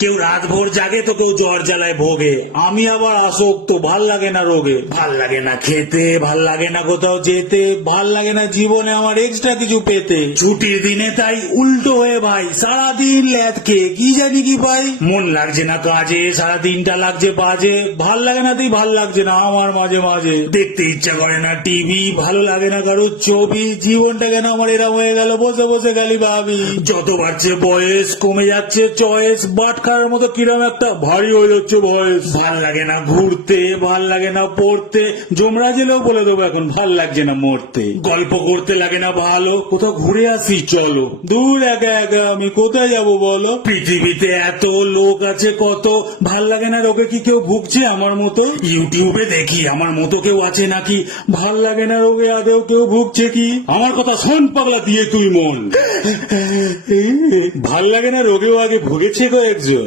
কেউ রাত ভোর জাগে তো কেউ জ্বর জ্বালায় ভোগে। আমি আবার আসক্ত, ভাল লাগে না রোগে, ভাল লাগে না খেতে, ভাল লাগে না কোথাও যেতে, ভাল লাগে না জীবনে আমার এক্সট্রা কিছু পেতে। ছুটির দিনে তাই উল্টো হয়ে ভাই সারাদিন ল্যাদ খেয়ে কি জানি কি পাই। মন লাগছে না কাজে, সারা দিনটা লাগছে বাজে, ভাল লাগে না তুই, ভাল লাগছে না আমার মাঝে মাঝে। দেখতে ইচ্ছা করে না টিভি, ভালো লাগে না কারো ছবি, জীবনটা কেন আমার এরম হয়ে গেল, বসে বসে খালি ভাবি। যত বাড়ছে বয়স কমে যাচ্ছে চয়েস, বাট খাওয়ার মতো কিরম একটা ভারী হয়ে যাচ্ছে বয়স। ভাল লাগে না ঘুরতে, ভাল লাগে না পড়তে, যমরাজ এলেও বলে দেবো এখন ভাল লাগছে না মরতে। গল্প করতে লাগে না ভালো, কোথাও ঘুরে আসি চলো, দূর একা একা আমি কোথায় যাব বলো। পৃথিবীতে এত লোক আছে কত, ভাল লাগে না রোগে কি কেউ ভুগছে আমার মতো? ইউটিউবে দেখি আমার মতো কেউ আছে নাকি, ভাল লাগে না রোগে আদেও কেউ ভুগছে কি? আমার কথা শোন পাগলা দিয়ে তুই মন, ভাল লাগে না রোগেও আগে ভুগেছে কয়েকজন।